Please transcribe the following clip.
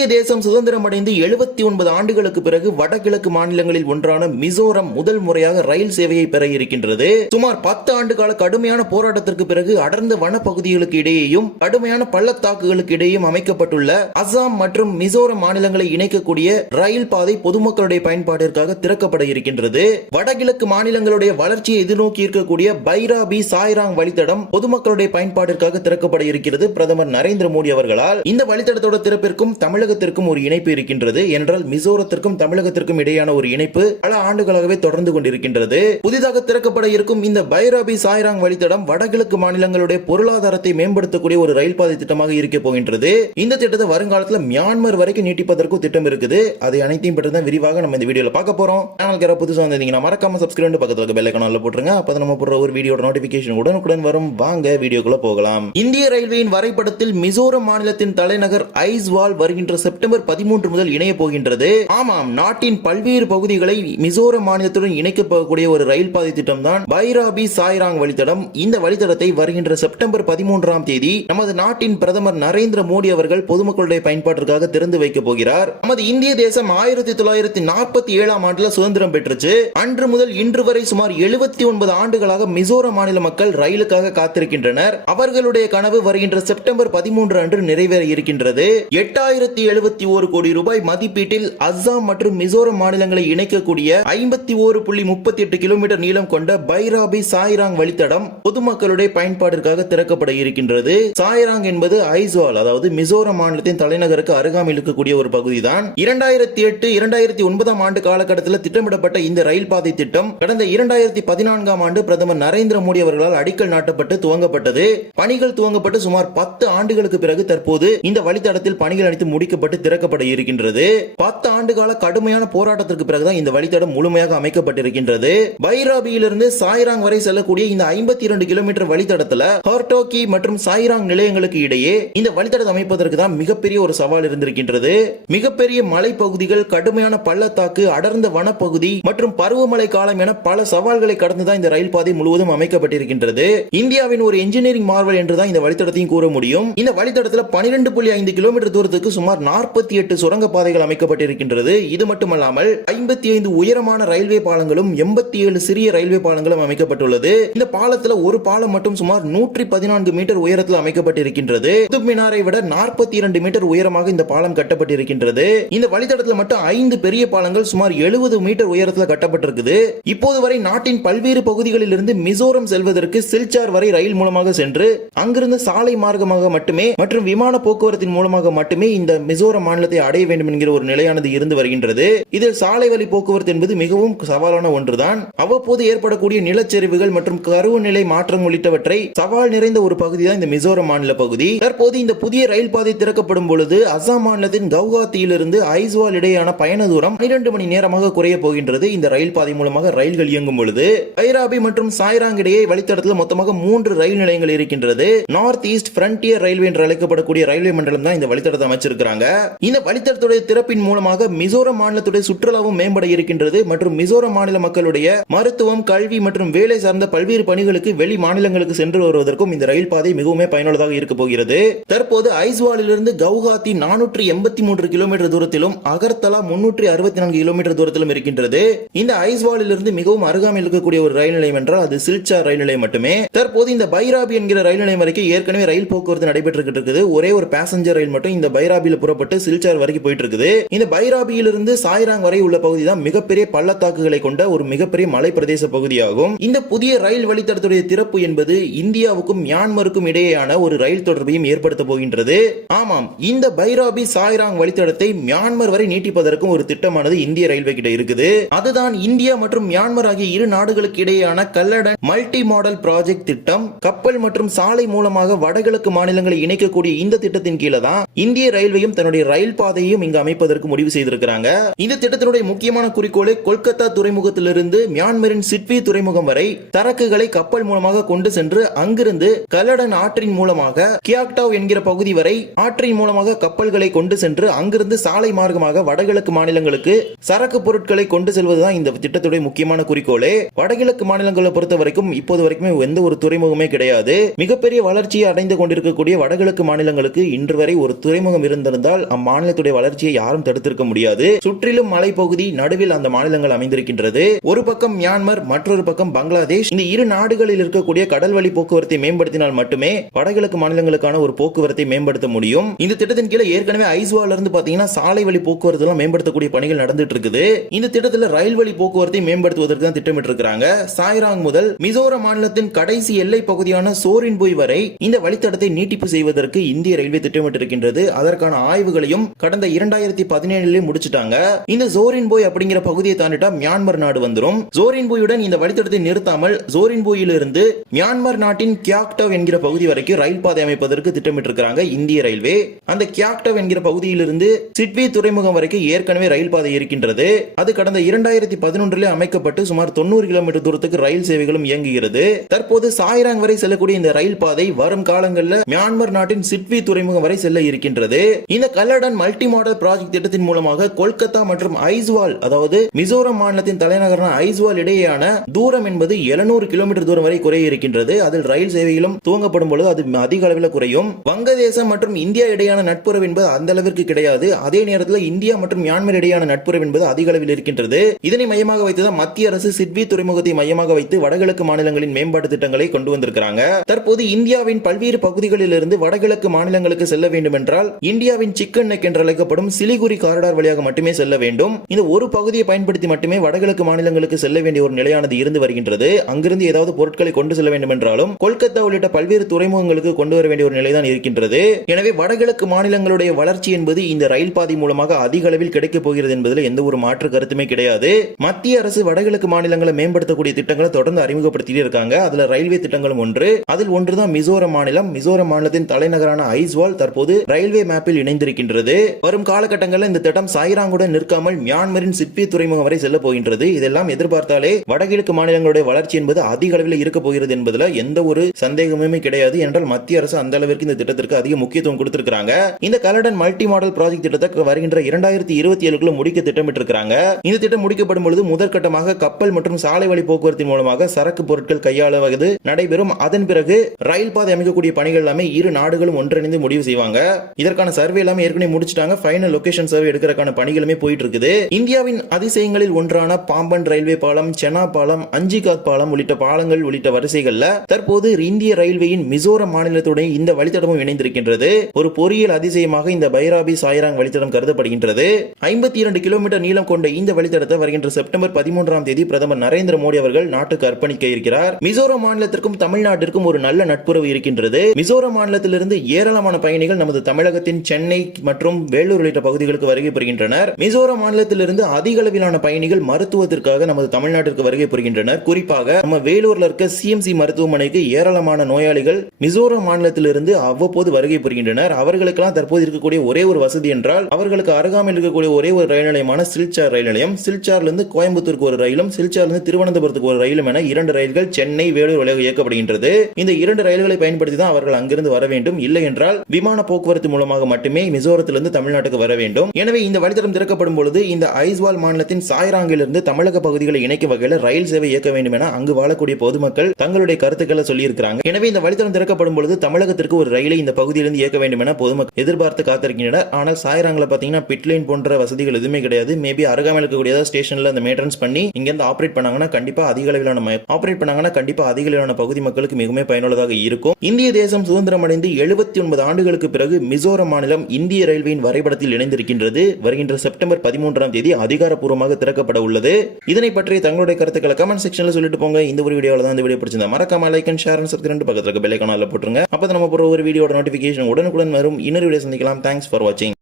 இந்திய தேசம் சுதந்திரம் அடைந்து எழுபத்தி ஒன்பது ஆண்டுகளுக்கு பிறகு வடகிழக்கு மாநிலங்களில் ஒன்றான மிசோரம் முதல் முறையாக ரயில் சேவையை பெற இருக்கின்றது. சுமார் பத்து ஆண்டு கால கடுமையான போராட்டத்திற்கு பிறகு அடர்ந்த வனப்பகுதிகளுக்கு இடையேயும் கடுமையான பள்ளத்தாக்குகளுக்கு இடையேயும் அமைக்கப்பட்டுள்ள அசாம் மற்றும் மிசோரம் மாநிலங்களை இணைக்கக்கூடிய ரயில் பாதை பொதுமக்களுடைய பயன்பாட்டிற்காக திறக்கப்பட இருக்கின்றது. வடகிழக்கு மாநிலங்களுடைய வளர்ச்சியை எதிர்நோக்கி இருக்கக்கூடிய பைராபி சாய்ராங் வழித்தடம் பொதுமக்களுடைய பயன்பாட்டிற்காக திறக்கப்பட இருக்கிறது பிரதமர் நரேந்திர மோடி அவர்களால். இந்த வழித்தடத்தோட திறப்பிற்கும் தமிழக தமிழகத்திற்கும் ஒரு இணைப்பு இருக்கின்றது. என்றால் மிசோரத்திற்கும் தமிழகத்திற்கும் இடையான ஒரு இணைப்பு பல ஆண்டுகளாகவே தொடர்ந்து கொண்டிருக்கின்றது. புதிதாக திறக்கப்பட இருக்கும் இந்த பைராபி சாய்ராங் வழித்தடம் வடகிழக்கு மாநிலங்களுடைய பொருளாதாரத்தை மேம்படுத்தக்கூடிய ஒரு ரயில் பாதை திட்டமாக இருக்க போகின்றது. இந்த திட்டத்தை வருங்காலத்தில் மியான்மர் வரைக்கும் நீட்டிப்பதற்கும் திட்டம் இருக்குது. அதை அனைத்தையும் பற்றி தான் விரிவாக நம்ம இந்த வீடியோவில் பார்க்க போறோம். சேனலுக்கு யாராவது புதுசாக வந்திருந்தீங்கன்னா மறக்காம சப்ஸ்கிரைப் பக்கத்தில் இருக்க பெல் ஐகானில் போட்டுருங்க. அப்போ நம்ம போடுற ஒரு வீடியோட நோட்டிபிகேஷன் உடனுக்குடன் வரும். வாங்க வீடியோக்குள்ள போகலாம். இந்திய ரயில்வேயின் வரைபடத்தில் மிசோரம் மாநிலத்தின் தலைநகர் ஐஸ்வால் வருகின்ற செப்டம்பர் பதிமூன்று முதல் இணைய போகின்றது. ஆமாம் நாட்டின் பல்வேறு பகுதிகளை மிசோரம் மாநிலத்துடன் இணைக்க போகக்கூடிய ஒரு ரயில் பாதை திட்டம் தான் பைராபி சாய்ராங் வழித்தடம். இந்த வழித்தடத்தை வருகின்ற செப்டம்பர் பதிமூன்றாம் தேதி நமது நாட்டின் பிரதமர் நரேந்திர மோடி அவர்கள் பொதுமக்களுடைய பயன்பாட்டிற்காக திறந்து வைக்க போகிறார். நமது இந்திய தேசம் ஆயிரத்தி தொள்ளாயிரத்தி நாற்பத்தி ஏழாம் ஆண்டுல சுதந்திரம் பெற்றுச்சு. அன்று முதல் இன்று வரை சுமார் எழுபத்தி ஒன்பது ஆண்டுகளாக மிசோரம் மாநில மக்கள் ரயிலுக்காக காத்திருக்கின்றனர். அவர்களுடைய கனவு வருகின்ற செப்டம்பர் பதிமூன்று அன்று நிறைவேற இருக்கின்றது எட்டாயிரத்தி எழுபத்தி ஓரு கோடி ரூபாய் மதிப்பீட்டில் அஸ்ஸாம் மற்றும் மிசோரம் மாநிலங்களை இணைக்கக்கூடிய ஐம்பத்தி ஓரு புள்ளி முப்பத்தி எட்டு கிலோமீட்டர் நீளம் கொண்ட பைராபி சாய்ராங் வழித்தடம் பொதுமக்களுடைய பயன்பாட்டிற்காக திறக்கப்பட இருக்கின்றது. சாய்ராங் என்பது ஐஸ்வால் அதாவது மிசோரம் மாநிலத்தின் தலைநகருக்கு அருகாமையில் இருக்கக்கூடிய ஒரு பகுதி தான் இரண்டாயிரத்தி எட்டு இரண்டாயிரத்தி ஒன்பதாம் ஆண்டு காலகட்டத்தில் திட்டமிடப்பட்ட இந்த ரயில் பாதை திட்டம் கடந்த இரண்டாயிரத்தி பதினான்காம் ஆண்டு பிரதமர் நரேந்திர மோடி அவர்களால் அடிக்கல் நாட்டப்பட்டு துவங்கப்பட்டது. பணிகள் துவங்கப்பட்டு சுமார் பத்து ஆண்டுகளுக்கு பிறகு தற்போது இந்த வழித்தடத்தில் பணிகள் அனைத்து முடிக்க அமைக்கப்பட்டு திறக்கப்பட இருக்கின்றது. பத்து ஆண்டு கால கடுமையான போராட்டத்திற்கு பிறகுதான் இந்த வழித்தடம் முழுமையாக அமைக்கப்பட்டிருக்கின்றது. பைராபியிலிருந்து சாய்ராங் வரை செல்லக்கூடிய இந்த ஐம்பத்தி இரண்டு கிலோமீட்டர் வழித்தடத்துல ஹர்டோக்கி மற்றும் சாய்ராங் நிலையங்களுக்கு இடையே இந்த வழித்தடத்தை அமைப்பதற்கு தான் மிகப்பெரிய ஒரு சவால் இருந்திருக்கின்றது. மிகப்பெரிய மலைப்பகுதிகள் கடுமையான பள்ளத்தாக்கு அடர்ந்த வனப்பகுதி மற்றும் பருவமழை காலம் என பல சவால்களை கடந்துதான் இந்த ரயில் பாதை முழுவதும் அமைக்கப்பட்டிருக்கின்றது. இந்தியாவின் ஒரு இன்ஜினியரிங் மார்வல் என்றுதான் இந்த வழித்தடத்தையும் கூற முடியும். இந்த வழித்தடத்துல பனிரெண்டு புள்ளி ஐந்து கிலோமீட்டர் தூரத்துக்கு சுமார் நாற்பத்தி எட்டு சுரங்க பாதைகள் அமைக்கப்பட்டிருக்கின்றது. இது மட்டுமல்லாமல் ஐம்பத்தி ஐந்து உயரமான ரயில்வே பாலங்களும் எண்பத்தி ஏழு சிறிய ரயில்வே பாலங்களும் அமைக்கப்பட்டுள்ளது. இந்த பாலத்துல ஒரு பாலம் மட்டும் சுமார் நூற்றி பதினான்கு மீட்டர் உயரத்தில் அமைக்கப்பட்டிருக்கின்றது. குதுப் மினாரை விட நாற்பத்தி இரண்டு மீட்டர் உயரமாக இந்த பாலம் கட்டப்பட்டிருக்கின்றது. இந்த வழித்தடத்தில் மட்டும் ஐந்து பெரிய பாலங்கள் சுமார் எழுபது மீட்டர் உயரத்தில் கட்டப்பட்டிருக்குது. இப்போது வரை நாட்டின் பல்வேறு பகுதிகளில் இருந்து மிசோரம் செல்வதற்கு சில்சார் வரை ரயில் மூலமாக சென்று அங்கிருந்து சாலை மார்க்கமாக மட்டுமே மற்றும் விமான போக்குவரத்தின் மூலமாக மட்டுமே இந்த மிசோரம் மாநிலத்தை அடைய வேண்டும் என்கிற ஒரு நிலையானது இருந்து வருகின்றது. இதில் சாலை வழி போக்குவரத்து என்பது மிகவும் சவாலான ஒன்றுதான். அவ்வப்போது ஏற்படக்கூடிய நிலச்சரிவுகள் மற்றும் கருவநிலை மாற்றம் உள்ளிட்டவற்றை சவால் நிறைந்த ஒரு பகுதி தான் இந்த மிசோரம் மாநில பகுதி. தற்போது இந்த புதிய ரயில் பாதை திறக்கப்படும் பொழுது அசாம் மாநிலத்தின் கவுஹாத்தியிலிருந்து ஐஸ்வால் இடையேயான பயண தூரம் 12 மணி நேரமாக குறைய போகின்றது. இந்த ரயில் பாதை மூலமாக ரயில்கள் இயங்கும் பொழுது பைராபி மற்றும் சாய்ராங் இடையே வழித்தடத்தில் மொத்தமாக மூன்று ரயில் நிலையங்கள் இருக்கின்றது. நார்த் ஈஸ்ட் பிரண்டியர் ரயில்வே என்று அழைக்கப்படக்கூடிய ரயில்வே மண்டலம் தான் இந்த வழித்தடத்தை அமைச்சிருக்கிறாங்க. இந்த வழித்தடத்துடைய திறப்பின் மூலமாக மிசோரம் மாநிலத்துடைய சுற்றுலாவும் மேம்பட இருக்கின்றது மற்றும் மிசோரம் மாநில மக்களுடைய மருத்துவம் கல்வி மற்றும் வேலை சார்ந்த பல்வேறு பணிகளுக்கு வெளி மாநிலங்களுக்கு சென்று வருவதற்கும் இந்த ரயில் பாதை மிகவும் பயனுள்ளதாக இருக்க போகிறது. தற்போது ஐஸ்வாலிலிருந்து கவுஹாத்தி நானூற்றி எண்பத்தி மூன்று கிலோமீட்டர் தூரத்திலும் அகர்தலா முன்னூற்றி அறுபத்தி நான்கு கிலோமீட்டர் தூரத்திலும் இருக்கின்றது. இந்த ஐஸ்வாலிலிருந்து மிகவும் அருகாமையில் இருக்கக்கூடிய ஒரு ரயில் நிலையம் என்றால் அது சில்சார் ரயில் நிலையம் மட்டுமே. தற்போது இந்த பைராபி என்கிற ரயில் நிலையம் வரைக்கும் ஏற்கனவே ரயில் போக்குவரத்து நடைபெற்று இருக்குது. ஒரே ஒரு பேசஞ்சர் ரயில் மட்டும் இந்த பைராபியில் புறப்பட்டு சில்சார் வரைக்கும் போயிட்டு இருக்குது இந்த பைராபியிலிருந்து சாய்ராங் வரை உள்ள பகுதி தான் மிகப்பெரிய பள்ளத்தாக்குகளை கொண்ட ஒரு மிகப்பெரிய மலை பிரதேச பகுதியாகும். இந்த புதிய ரயில் வழித்தடத்துடைய திறப்பு என்பது இந்தியாவுக்கும் மியான்மருக்கும் இடையேயான ஒரு ரயில் தொடர்பையும் ஏற்படுத்த போகின்றது. ஆமாம் இந்த பைராபி சாய்ராங் வழித்தடத்தை மியான்மர் வரை நீட்டிப்பதற்கும் ஒரு திட்டமானது இந்திய ரயில்வே கிட்ட இருக்குது. அதுதான் இந்தியா மற்றும் மியான்மர் ஆகிய இரு நாடுகளுக்கு இடையேயான கல்லடன் மல்டி மாடல் ப்ராஜெக்ட் திட்டம். கப்பல் மற்றும் சாலை மூலமாக வடகிழக்கு மாநிலங்களை இணைக்கக்கூடிய இந்த திட்டத்தின் கீழே தான் இந்திய ரயில்வேயும் தன்னுடைய ரயில் பாதையையும் இங்கு அமைப்பதற்கு முடிவு செய்திருக்கிறாங்க. இந்த திட்டத்தினுடைய முக்கியமான குறிக்கோளை கொல்கத்தா துறைமுகத்திலிருந்து மியான்மரின் சிட்வி துறைமுகம் வரை சரக்குகளை கப்பல் மூலமாக கொண்டு சென்று அங்கிருந்து கலடன் ஆற்றின் மூலமாக கியாக்டாவ் என்கிற பகுதி வரை ஆற்றின் மூலமாக கப்பல்களை கொண்டு சென்று அங்கிருந்து சாலை மார்க்கமாக வடகிழக்கு மாநிலங்களுக்கு சரக்கு பொருட்களை கொண்டு செல்வதுதான் இந்த திட்டத்துடைய முக்கியமான குறிக்கோளே. வடகிழக்கு மாநிலங்களை பொறுத்த வரைக்கும் இப்போது வரைக்குமே எந்த ஒரு துறைமுகமே கிடையாது. மிகப்பெரிய வளர்ச்சியை அடைந்து கொண்டிருக்கக்கூடிய வடகிழக்கு மாநிலங்களுக்கு இன்று வரை ஒரு துறைமுகம் இருந்திருந்தால் என்பதால் அம்மாநிலத்துடைய வளர்ச்சியை யாரும் தடுத்திருக்க முடியாது. சுற்றிலும் மலைப்பகுதி நடுவில் அந்த மாநிலங்கள் அமைந்திருக்கின்றது. ஒரு பக்கம் மியான்மர் மற்றொரு பக்கம் பங்களாதேஷ். இந்த இரு நாடுகளில் இருக்கக்கூடிய கடல் வழி போக்குவரத்தை மேம்படுத்தினால் மட்டுமே வடகிழக்கு மாநிலங்களுக்கான ஒரு போக்குவரத்தை மேம்படுத்த முடியும். இந்த திட்டத்தின் கீழே ஏற்கனவே ஐஸ்வால இருந்து பாத்தீங்கன்னா சாலை வழி போக்குவரத்து எல்லாம் மேம்படுத்தக்கூடிய பணிகள் நடந்துட்டு இருக்குது இந்த திட்டத்தில் ரயில் வழி போக்குவரத்தை மேம்படுத்துவதற்கு தான் திட்டமிட்டு இருக்கிறாங்க சாய்ராங் முதல் மிசோரம் மாநிலத்தின் கடைசி எல்லை பகுதியான சோரின்புய் வரை இந்த வழித்தடத்தை நீட்டிப்பு செய்வதற்கு இந்திய ரயில்வே திட்டமிட்டிருக்கின்றது. அதற்கான ஆய்வுகளையும் கடந்த இரண்டாயிரத்தி பதினேழுல முடிச்சிட்டாங்க. இந்த ஜோரின் போய் அப்படிங்கிற பகுதியை தாண்டிட்டா மியான்மர் நாடு வந்துடும் ஜோரின் போயுடன் இந்த வழித்தடத்தை நிறுத்தாமல் ஜோரின் ஜோரின்போயிலிருந்து மியான்மர் நாட்டின் கியாக்டவ் என்கிற பகுதி வரைக்கும் ரயில் பாதை அமைப்பதற்கு திட்டமிட்டிருக்கிறாங்க இந்திய ரயில்வே. அந்த கியாக்டவ் என்கிற பகுதியிலிருந்து சிட்வி துறைமுகம் வரைக்கும் ஏற்கனவே ரயில் பாதை இருக்கின்றது. அது கடந்த இரண்டாயிரத்தி பதினொன்றிலே அமைக்கப்பட்டு சுமார் தொண்ணூறு கிலோமீட்டர் தூரத்துக்கு ரயில் சேவைகளும் இயங்குகிறது. தற்போது சாய்ராங் வரை செல்லக்கூடிய இந்த ரயில் பாதை வரும் காலங்களில் மியான்மர் நாட்டின் சிட்வி துறைமுகம் வரை செல்ல இருக்கின்றது. இந்த கல்லடன் மல்டி மாடல் ப்ராஜெக்ட் திட்டத்தின் மூலமாக கொல்கத்தா மற்றும் ஐஸ்வால் அதாவது மிசோரம் மாநிலத்தின் தலைநகரான ஐஸ்வால் இடையேயான தூரம் என்பது 700 கிலோமீட்டர் தூரம் வரை குறைய இருக்கின்றது. அதில் ரயில் சேவையிலும் துவங்கப்படும் பொழுது அது அதிக அளவில் குறையும். வங்கதேசம் மற்றும் இந்தியா இடையான நட்புறவு என்பது அந்த அளவிற்கு கிடையாது. அதே நேரத்தில் இந்தியா மற்றும் மியான்மர் இடையான நட்புறவு என்பது அதிக அளவில் இருக்கின்றது. இதனை மையமாக வைத்துதான் மத்திய அரசு சிட்வி துறைமுகத்தை மையமாக வைத்து வடகிழக்கு மாநிலங்களின் மேம்பாட்டு திட்டங்களை கொண்டு வந்திருக்கிறாங்க. தற்போது இந்தியாவின் பல்வேறு பகுதிகளிலிருந்து வடகிழக்கு மாநிலங்களுக்கு செல்ல வேண்டும் என்றால் இந்தியாவின் சிக்கன் நெக் என்று அழைக்கப்படும் சிலிகுரி காரிடார் வழியாக மட்டுமே செல்ல வேண்டும். இந்த ஒரு பகுதியை பயன்படுத்தி மட்டுமே வடகிழக்கு மாநிலங்களுக்கு செல்ல வேண்டிய ஒரு நிலையானது இருந்து வருகின்றது. அங்கிருந்து ஏதாவது பொருட்களை கொண்டு செல்ல வேண்டும் என்றாலும் கொல்கத்தா உள்ளிட்ட பல்வேறு துறைமுகங்களுக்கு கொண்டு வர வேண்டிய ஒரு நிலைதான் இருக்கின்றது. எனவே வடகிழக்கு மாநிலங்களுடைய வளர்ச்சி என்பது இந்த ரயில் பாதை மூலமாக அதிக அளவில் கிடைக்கப் போகிறது என்பதில் எந்த ஒரு மாற்று கருத்துமே கிடையாது. மத்திய அரசு வடகிழக்கு மாநிலங்களை மேம்படுத்தக்கூடிய திட்டங்களை தொடர்ந்து அறிமுகப்படுத்திட்டு இருக்காங்க. அதுல ரயில்வே திட்டங்களும் ஒன்று. அதில் ஒன்றுதான் மிசோரம் மாநிலம். மிசோரம் மாநிலத்தின் தலைநகரான ஐஸ்வால் தற்போது ரயில்வே மேப்பில் இணைந்திருக்கின்றது வரும் காலகட்டங்களில் இந்த திட்டம் சாய்ராங்குடன் நிற்காமல் மியான்மரின் சிப்பி துறைமுகம் வரை செல்ல போகின்றது. இதெல்லாம் எதிர்பார்த்தாலே வடகிழக்கு மாநிலங்களுடைய வளர்ச்சி என்பது அதிக அளவில் இருக்க போகிறது என்பதுல எந்த ஒரு சந்தேகமுமே கிடையாது. என்றால் மத்திய அரசு அந்த அளவிற்கு இந்த திட்டத்திற்கு அதிக முக்கியத்துவம் கொடுத்திருக்காங்க இந்த கலடன் மல்டி மாடல் ப்ராஜெக்ட் திட்டத்தை வருகின்ற இரண்டாயிரத்தி இருபத்தி ஏழுக்குள்ள முடிக்க திட்டமிட்டிருக்கிறாங்க. இந்த திட்டம் முடிக்கப்படும் பொழுது முதற்கட்டமாக கப்பல் மற்றும் சாலை வழி போக்குவரத்தின் மூலமாக சரக்கு பொருட்கள் கையாளுவது நடைபெறும். அதன் பிறகு ரயில் பாதை அமைக்கக்கூடிய பணிகள் எல்லாமே இரு நாடுகளும் ஒன்றிணைந்து முடிவு செய்வாங்க. இதற்கான சர்வே எல்லாமே எல்லாமே ஏற்கனவே முடிச்சிட்டாங்க. ஃபைனல் லொகேஷன் சர்வே எடுக்கிறதுக்கான பணிகளுமே போயிட்டு இருக்குது இந்தியாவின் அதிசயங்களில் ஒன்றான பாம்பன் ரயில்வே பாலம் சென்னா பாலம் அஞ்சிகாத் பாலம் உள்ளிட்ட பாலங்கள் உள்ளிட்ட வரிசைகள்ல தற்போது இந்திய ரயில்வேயின் மிசோரம் மாநிலத்துடன் இந்த வழித்தடமும் இணைந்திருக்கின்றது. ஒரு பொறியியல் அதிசயமாக இந்த பைராபி சாய்ராங் வழித்தடம் கருதப்படுகின்றது. ஐம்பத்தி இரண்டு கிலோமீட்டர் நீளம் கொண்ட இந்த வழித்தடத்தை வருகின்ற செப்டம்பர் பதிமூன்றாம் தேதி பிரதமர் நரேந்திர மோடி அவர்கள் நாட்டுக்கு அர்ப்பணிக்க இருக்கிறார். மிசோரம் மாநிலத்திற்கும் தமிழ்நாட்டிற்கும் ஒரு நல்ல நட்புறவு இருக்கின்றது. மிசோரம் மாநிலத்திலிருந்து ஏராளமான பயணிகள் நமது தமிழகத்தின் சென்னை மற்றும் வேலூர் உள்ளிட்ட பகுதிகளுக்கு வருகை புரிகின்றனர். மிசோரம் மாநிலத்திலிருந்து அதிக அளவிலான பயணிகள் மருத்துவத்திற்காக நமது தமிழ்நாட்டிற்கு வருகை புரிகின்றனர். குறிப்பாக நம்ம வேலூர்ல இருக்க சிஎம்சி மருத்துவமனைக்கு ஏராளமான நோயாளிகள் மிசோரம் மாநிலத்திலிருந்து அவ்வப்போது வருகை புரிகின்றனர். அவர்களுக்கெல்லாம் தற்போது இருக்கக்கூடிய ஒரே ஒரு வசதி என்றால் அவர்களுக்கு அருகாமையில் இருக்கக்கூடிய ஒரே ஒரு ரயில் நிலையமான சில்சார் ரயில் நிலையம். சில்சார்லிருந்து கோயம்புத்தூருக்கு ஒரு ரயிலும் சில்சார்லிருந்து திருவனந்தபுரத்துக்கு ஒரு ரயிலும் என இரண்டு ரயில்கள் சென்னை வேலூர் வழியாக இயக்கப்படுகின்றது. இந்த இரண்டு ரயில்களை பயன்படுத்தி தான் அவர்கள் அங்கிருந்து வர வேண்டும். இல்லை என்றால் விமான போக்குவரத்து மூலமாக மட்டுமே மிசோரத்திலிருந்து தமிழ்நாட்டுக்கு வர வேண்டும். எனவே இந்த வழித்தடம் திறக்கப்படும் பொழுது இந்த ஐஸ்வால் மாநிலத்தின் சாய்ராங்கிலிருந்து தமிழக பகுதிகளை இணைக்கும் வகையில் ரயில் சேவை இயக்க வேண்டும் என அங்கு வாழக்கூடிய பொதுமக்கள் தங்களுடைய கருத்துக்களை சொல்லியிருக்கிறாங்க. எனவே இந்த வழித்தடம் திறக்கப்படும் பொழுது தமிழகத்திற்கு ஒரு ரயிலை இந்த பகுதியிலிருந்து இயக்க வேண்டும் என பொதுமக்கள் எதிர்பார்த்து காத்திருக்கின்றனர். ஆனால் சாய்ராங்கில் பார்த்தீங்கன்னா பிட்லைன் போன்ற வசதிகள் எதுவுமே கிடையாது. மேபி அருகாமல் இருக்கக்கூடிய ஸ்டேஷன்ல அந்த மெயின்டெனன்ஸ் பண்ணி இங்கிருந்து ஆப்ரேட் பண்ணாங்கன்னா கண்டிப்பா அதிக அளவிலான ஆப்ரேட் பண்ணாங்கன்னா கண்டிப்பா அதிக அளவிலான பகுதி மக்களுக்கு மிகவும் பயனுள்ளதாக இருக்கும். இந்திய தேசம் சுதந்திரம் அடைந்து எழுபத்தி ஒன்பது ஆண்டுகளுக்கு பிறகு மிசோரம் மாநிலம் இந்திய ரயில்வேயின் வரைபடத்தில் இணைந்திருக்கின்றது. வருகின்ற செப்டம்பர் பதிமூன்றாம் தேதி அதிகாரப்பூர்வமாக திறக்கப்பட உள்ளது. இதனை பற்றி தங்களுடைய கருத்துக்களை கமெண்ட் செக்ஷன்ல சொல்லிட்டு போங்க. இந்த ஒரு வீடியோவில் தான் இந்த வீடியோ பிடிச்சிருந்தா மறக்காம லைக் அண்ட் ஷேர் சப்ஸ்கிரைப் ரெண்டு பக்கத்தில் பெல் ஐக்கான போட்டுருங்க. அப்போ நம்ம போகிற ஒரு வீடியோட நோட்டிஃபிகேஷன் உடனுக்குடன் வரும். இன்னொரு வீடியோ சந்திக்கலாம். தேங்க்ஸ் ஃபார் வாட்சிங்